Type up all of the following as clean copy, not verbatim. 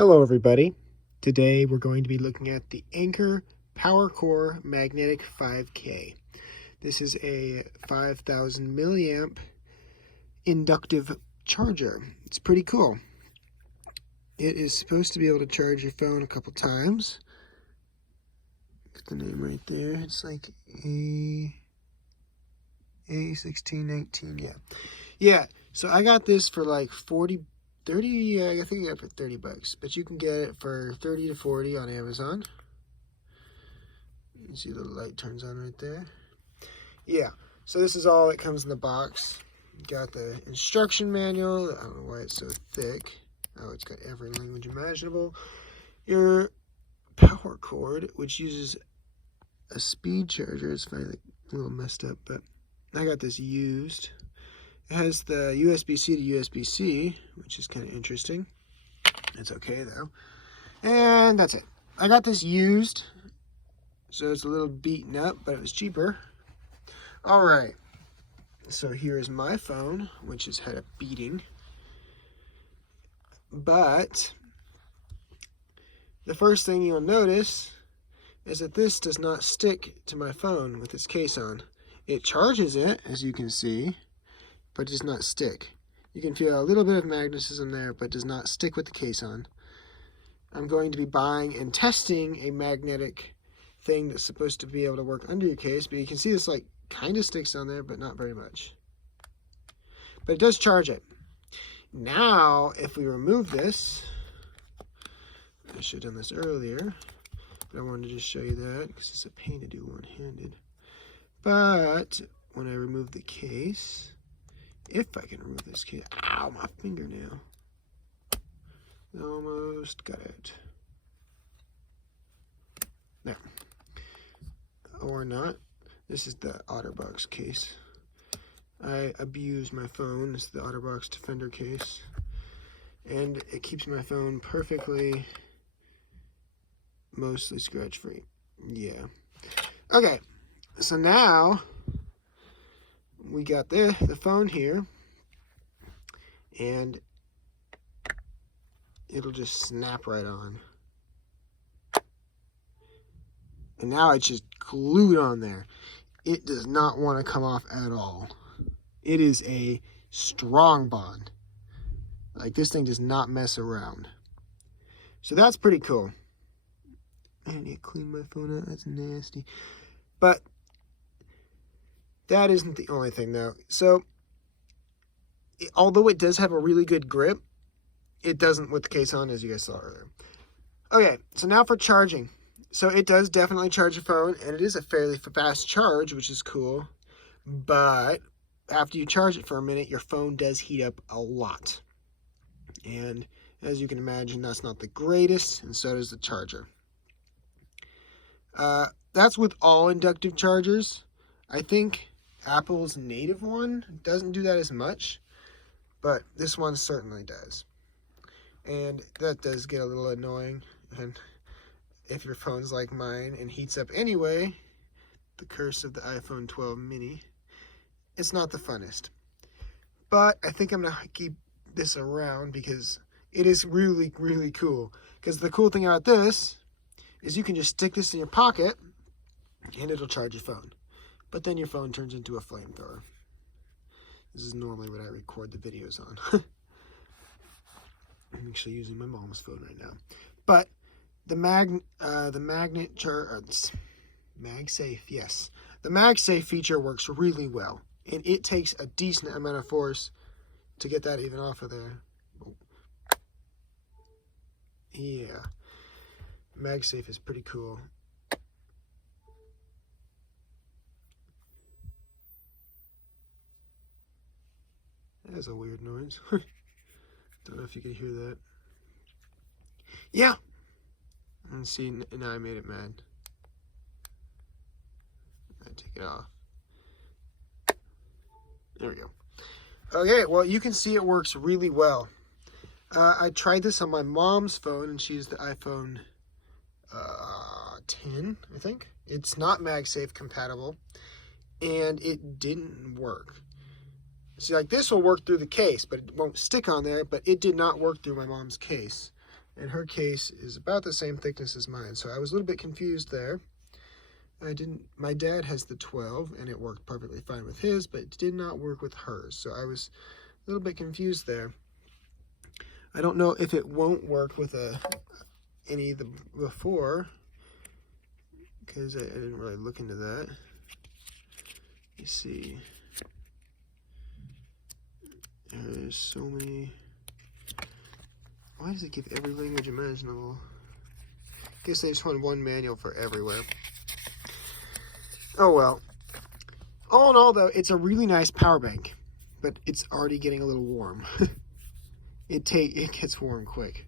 Hello everybody. Today we're going to be looking at the Anker PowerCore Magnetic 5K. This is a 5,000 milliamp inductive charger. It's pretty cool. It is supposed to be able to charge your phone a couple times. Got the name right there. It's like a1619. Yeah. So I got this for like 30, I think I got it for $30, but you can get it for 30 to 40 on Amazon. You can see the light turns on right there. Yeah, so this is all that comes in the box. Got the instruction manual. I don't know why it's so thick. Oh, it's got every language imaginable. Your power cord, which uses a speed charger. It's finally a little messed up, but I got this used. It has the USB-C to USB-C, which is kind of interesting. It's okay, though. And that's it. I got this used, so it's a little beaten up, but it was cheaper. All right. So here is my phone, which has had a beating. But the first thing you'll notice is that this does not stick to my phone with its case on. It charges it, as you can see, but it does not stick. You can feel a little bit of magnetism there, but does not stick with the case on. I'm going to be buying and testing a magnetic thing that's supposed to be able to work under your case, but you can see this like kind of sticks on there, but not very much. But it does charge it. Now, if we remove this, I should have done this earlier, but I wanted to just show you that because it's a pain to do one-handed. But when I remove the case, if I can remove this case, ow, my fingernail. Almost got it. There. Or not. This is the OtterBox case. I abuse my phone. It's the OtterBox Defender case. And it keeps my phone perfectly, mostly scratch-free. Yeah. Okay. So now we got the phone here, and it'll just snap right on. And now it's just glued on there. It does not want to come off at all. It is a strong bond. Like, this thing does not mess around. So that's pretty cool. I need to clean my phone out. That's nasty. But that isn't the only thing, though. So, although it does have a really good grip, it doesn't with the case on, as you guys saw earlier. Okay, so now for charging. So it does definitely charge your phone, and it is a fairly fast charge, which is cool. But after you charge it for a minute, your phone does heat up a lot. And as you can imagine, that's not the greatest, and so does the charger. That's with all inductive chargers. I think Apple's native one doesn't do that as much, but this one certainly does. And that does get a little annoying. And if your phone's like mine and heats up anyway, the curse of the iPhone 12 mini, it's not the funnest. But I think I'm going to keep this around because it is really, really cool. Because the cool thing about this is you can just stick this in your pocket and it'll charge your phone. But then your phone turns into a flamethrower. This is normally what I record the videos on. I'm actually using my mom's phone right now. But the magnet charger, MagSafe, yes. The MagSafe feature works really well. And it takes a decent amount of force to get that even off of there. Oh. Yeah. MagSafe is pretty cool. That's a weird noise. Don't know if you can hear that. Yeah. And see, now I made it mad. I take it off. There we go. Okay, well, you can see it works really well. I tried this on my mom's phone, and she used the iPhone 10, I think. It's not MagSafe compatible, and it didn't work. See, like this will work through the case, but it won't stick on there, but it did not work through my mom's case. and her case is about the same thickness as mine. So I was a little bit confused there. My dad has the 12 and it worked perfectly fine with his, but it did not work with hers. So I was a little bit confused there. I don't know if it won't work with any of the before, because I didn't really look into that. You see, there's so many. Why does it give every language imaginable? I guess they just want one manual for everywhere. Oh well. All in all, though, it's a really nice power bank, but it's already getting a little warm. It gets warm quick.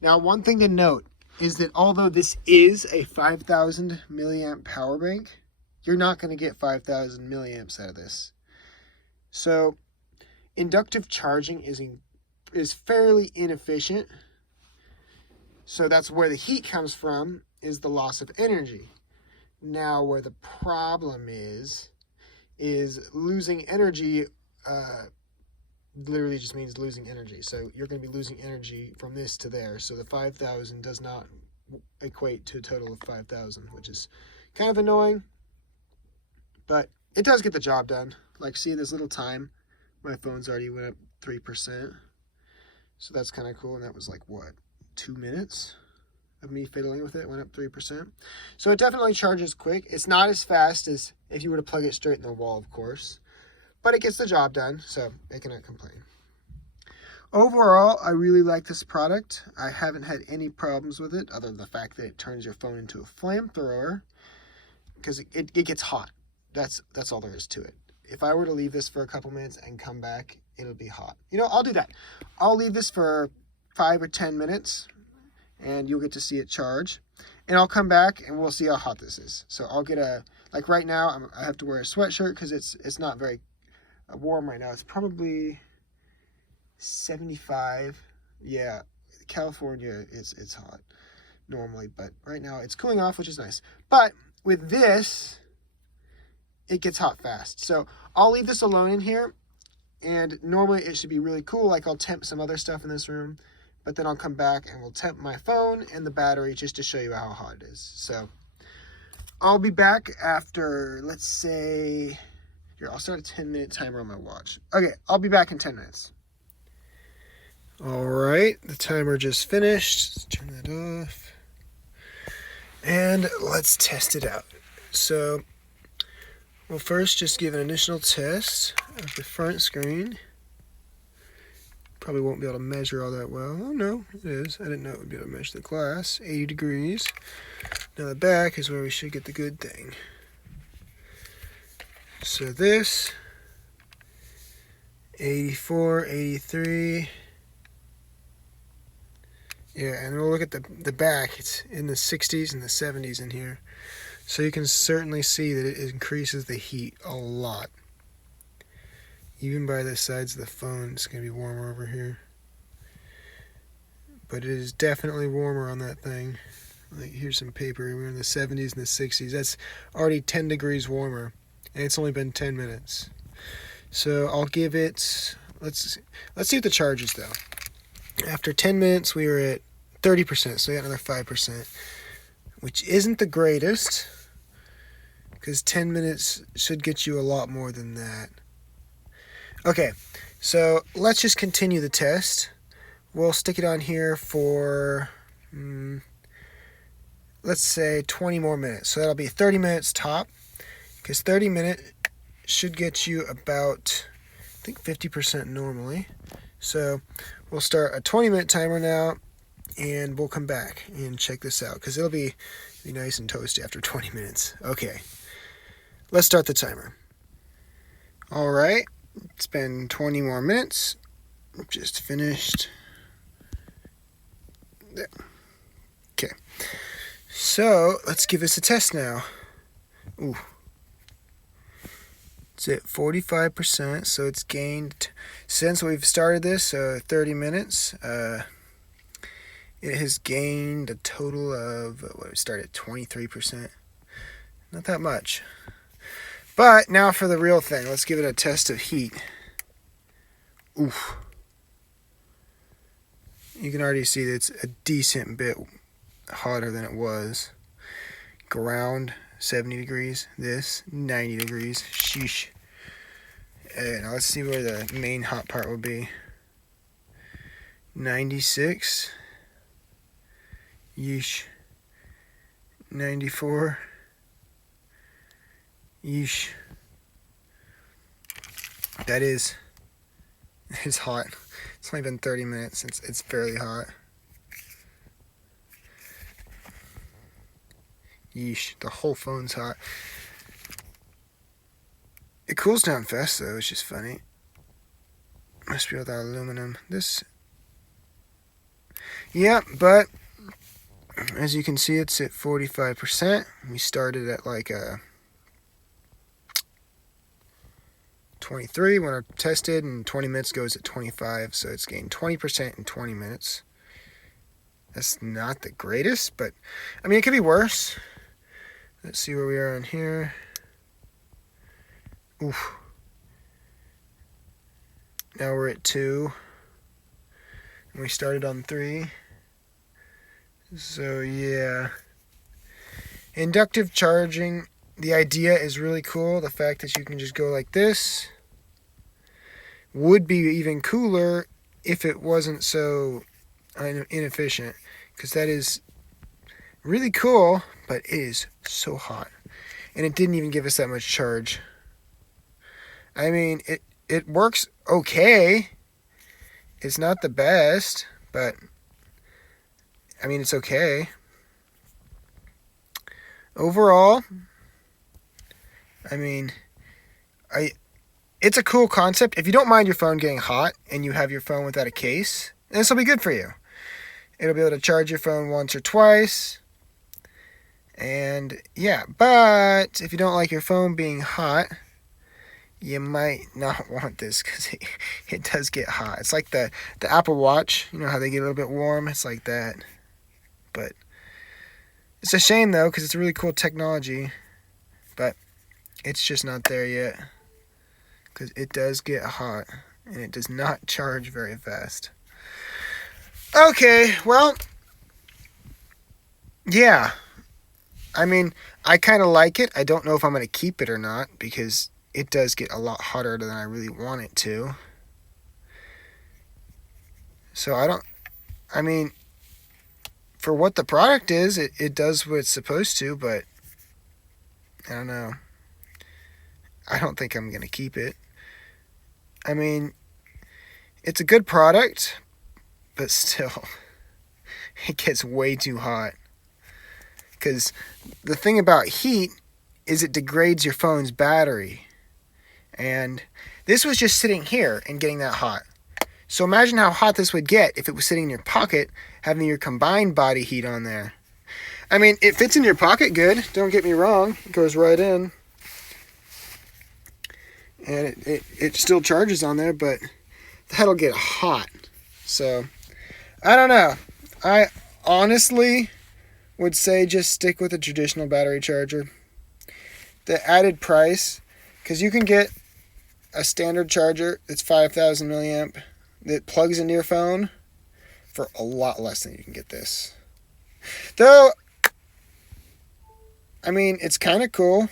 Now, one thing to note is that although this is a 5,000 milliamp power bank, you're not going to get 5,000 milliamps out of this. So, inductive charging is fairly inefficient. So that's where the heat comes from, is the loss of energy. Now, where the problem is losing energy. Literally just means losing energy. So you're going to be losing energy from this to there. So the 5,000 does not equate to a total of 5,000, which is kind of annoying. But it does get the job done. Like, see this little time? My phone's already went up 3%. So that's kind of cool. And that was like, what, 2 minutes of me fiddling with it? Went up 3%. So it definitely charges quick. It's not as fast as if you were to plug it straight in the wall, of course. But it gets the job done, so I cannot complain. Overall, I really like this product. I haven't had any problems with it, other than the fact that it turns your phone into a flamethrower, because it gets hot. That's all there is to it. If I were to leave this for a couple minutes and come back, it'll be hot. You know, I'll do that. I'll leave this for 5 or 10 minutes, and you'll get to see it charge. And I'll come back, and we'll see how hot this is. So I'll get like right now, I have to wear a sweatshirt because it's not very warm right now. It's probably 75. Yeah, California it's hot normally, but right now it's cooling off, which is nice. But with this, it gets hot fast. So I'll leave this alone in here, and normally it should be really cool. Like, I'll temp some other stuff in this room, but then I'll come back and we'll temp my phone and the battery just to show you how hot it is. So I'll be back after, let's say, here, I'll start a 10-minute timer on my watch. Okay, I'll be back in 10 minutes. All right, the timer just finished. Let's turn that off. And let's test it out. So we'll first just give an initial test of the front screen. Probably won't be able to measure all that well. Oh no, it is. I didn't know it would be able to measure the glass. 80 degrees. Now the back is where we should get the good thing. So this, 84, 83. Yeah, and we'll look at the back. It's in the 60s and the 70s in here. So you can certainly see that it increases the heat a lot. Even by the sides of the phone, it's going to be warmer over here. But it is definitely warmer on that thing. Like, here's some paper. We're in the 70s and the 60s. That's already 10 degrees warmer. And it's only been 10 minutes. So I'll give it, let's see what the charge is though. After 10 minutes, we were at 30%, so we got another 5%, which isn't the greatest, because 10 minutes should get you a lot more than that. Okay, so let's just continue the test. We'll stick it on here for, let's say 20 more minutes. So that'll be 30 minutes top, because 30 minutes should get you about, I think, 50% normally. So we'll start a 20-minute timer now, and we'll come back and check this out, because it'll be nice and toasty after 20 minutes. Okay, let's start the timer. All right, it's been 20 more minutes. Just finished. There. Okay, so let's give this a test now. Ooh. It's at 45%, so it's gained, since we've started this 30 minutes, it has gained a total of, we started at 23%. Not that much. But now for the real thing. Let's give it a test of heat. Oof. you can already see that it's a decent bit hotter than it was. Ground 70 degrees, this 90 degrees. Sheesh. Now let's see where the main hot part will be. 96. Yeesh. 94. Yeesh. That is, it's hot. It's only been 30 minutes. It's fairly hot. Yeesh, the whole phone's hot. It cools down fast though, which is funny. Must be with that aluminum. Yeah, but as you can see, it's at 45%. We started at like a 23 when I tested, and 20 minutes goes at 25, so it's gained 20% in 20 minutes. That's not the greatest, but I mean, it could be worse. Let's see where we are in here. Oof. Now we're at 2. And we started on 3. So yeah. Inductive charging, the idea is really cool. The fact that you can just go like this would be even cooler if it wasn't so inefficient. Because that is really cool, but it is so hot. And it didn't even give us that much charge. I mean, it works okay. It's not the best, but I mean, it's okay. Overall, I mean, it's a cool concept. If you don't mind your phone getting hot and you have your phone without a case, this will be good for you. It'll be able to charge your phone once or twice. And yeah, but if you don't like your phone being hot, you might not want this because it does get hot. It's like the Apple Watch. You know how they get a little bit warm? It's like that. But it's a shame though, because it's a really cool technology. But it's just not there yet. Because it does get hot. And it does not charge very fast. Okay, well, yeah. I mean, I kind of like it. I don't know if I'm going to keep it or not, because it does get a lot hotter than I really want it to. So I mean, for what the product is, it does what it's supposed to, but I don't know. I don't think I'm going to keep it. I mean, it's a good product, but still, it gets way too hot. Because the thing about heat is it degrades your phone's battery. And this was just sitting here and getting that hot. So imagine how hot this would get if it was sitting in your pocket, having your combined body heat on there. I mean, it fits in your pocket good, don't get me wrong. It goes right in. And it still charges on there, but that'll get hot. So, I don't know. I honestly would say just stick with a traditional battery charger. The added price, because you can get a standard charger that's 5,000 milliamp that plugs into your phone for a lot less than you can get this. Though, I mean, it's kind of cool,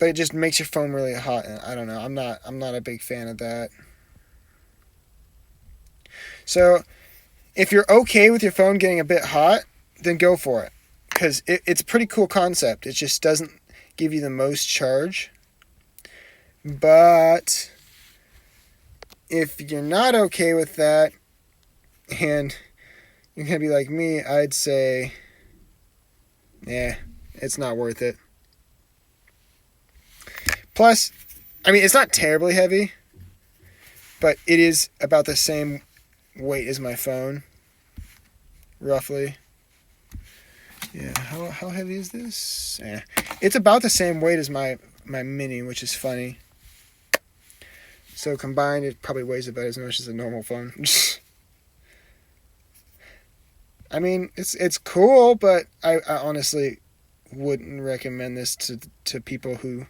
but it just makes your phone really hot. And I don't know. I'm not a big fan of that. So, if you're okay with your phone getting a bit hot, then go for it. Because it's a pretty cool concept. It just doesn't give you the most charge. But if you're not okay with that, and you're going to be like me, I'd say, it's not worth it. Plus, I mean, it's not terribly heavy, but it is about the same weight as my phone, roughly. Yeah, how heavy is this? It's about the same weight as my mini, which is funny. So combined, it probably weighs about as much as a normal phone. I mean, it's cool, but I honestly wouldn't recommend this to people who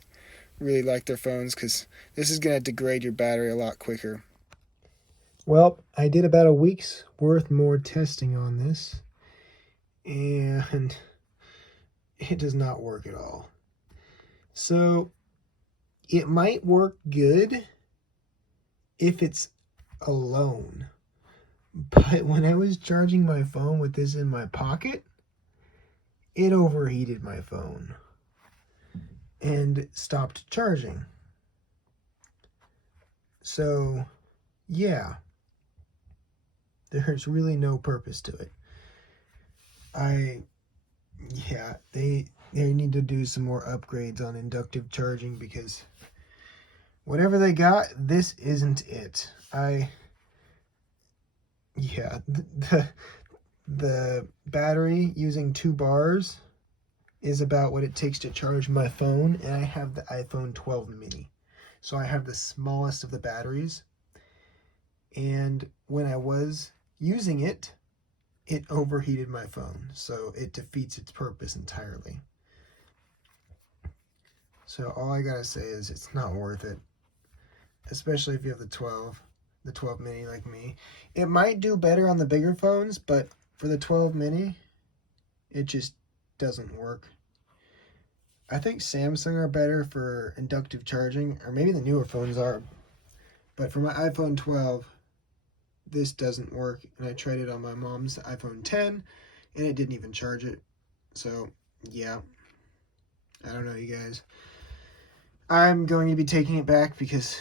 really like their phones, because this is going to degrade your battery a lot quicker. Well, I did about a week's worth more testing on this, and it does not work at all. So it might work good if it's alone, but when I was charging my phone with this in my pocket, it overheated my phone and stopped charging. So yeah, there's really no purpose to it. They need to do some more upgrades on inductive charging, because whatever they got, this isn't it. The battery using 2 bars is about what it takes to charge my phone, and I have the iPhone 12 mini. So I have the smallest of the batteries, and when I was using it, it overheated my phone, so it defeats its purpose entirely. So all I gotta say is it's not worth it, especially if you have the 12 mini like me. It might do better on the bigger phones, but for the 12 mini, it just doesn't work. I think Samsung are better for inductive charging, or maybe the newer phones are, but for my iPhone 12, this doesn't work, and I tried it on my mom's iPhone 10, and it didn't even charge it. So yeah, I don't know, you guys. I'm going to be taking it back, because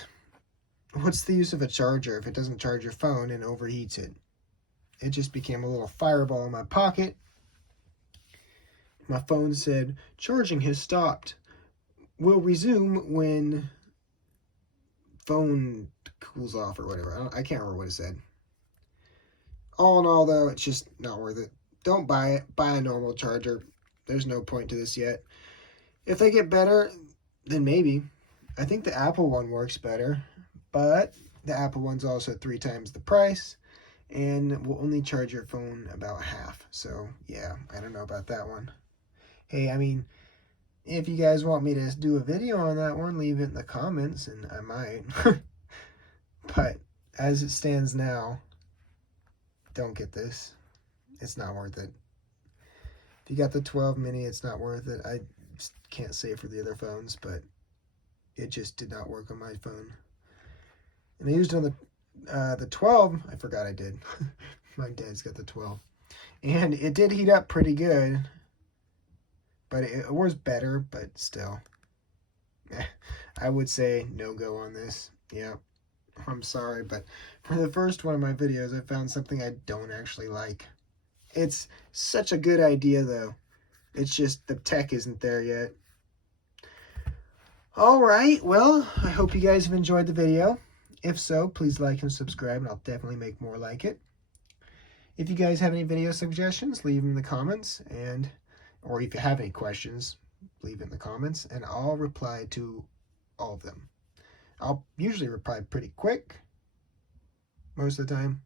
what's the use of a charger if it doesn't charge your phone and overheats it? It just became a little fireball in my pocket. My phone said, "Charging has stopped. Will resume when phone cools off," or whatever. I can't remember what it said. All in all, though, it's just not worth it. Don't buy it. Buy a normal charger. There's no point to this yet. If they get better, then maybe. I think the Apple one works better, but the Apple one's also 3 times the price, and will only charge your phone about half. So yeah, I don't know about that one. Hey, I mean, if you guys want me to do a video on that one, leave it in the comments, and I might. But as it stands now, don't get this. It's not worth it. If you got the 12 mini, it's not worth it. I just can't say for the other phones, but it just did not work on my phone. And I used it on the 12. I forgot I did. My dad's got the 12. And it did heat up pretty good, but it was better, but still. I would say no go on this. Yeah. I'm sorry, but for the first one of my videos, I found something I don't actually like. It's such a good idea, though. It's just the tech isn't there yet. Alright, well, I hope you guys have enjoyed the video. If so, please like and subscribe, and I'll definitely make more like it. If you guys have any video suggestions, leave them in the comments, or if you have any questions, leave it in the comments, and I'll reply to all of them. I'll usually reply pretty quick, most of the time.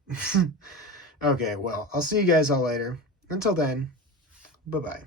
Okay, well, I'll see you guys all later. Until then, bye-bye.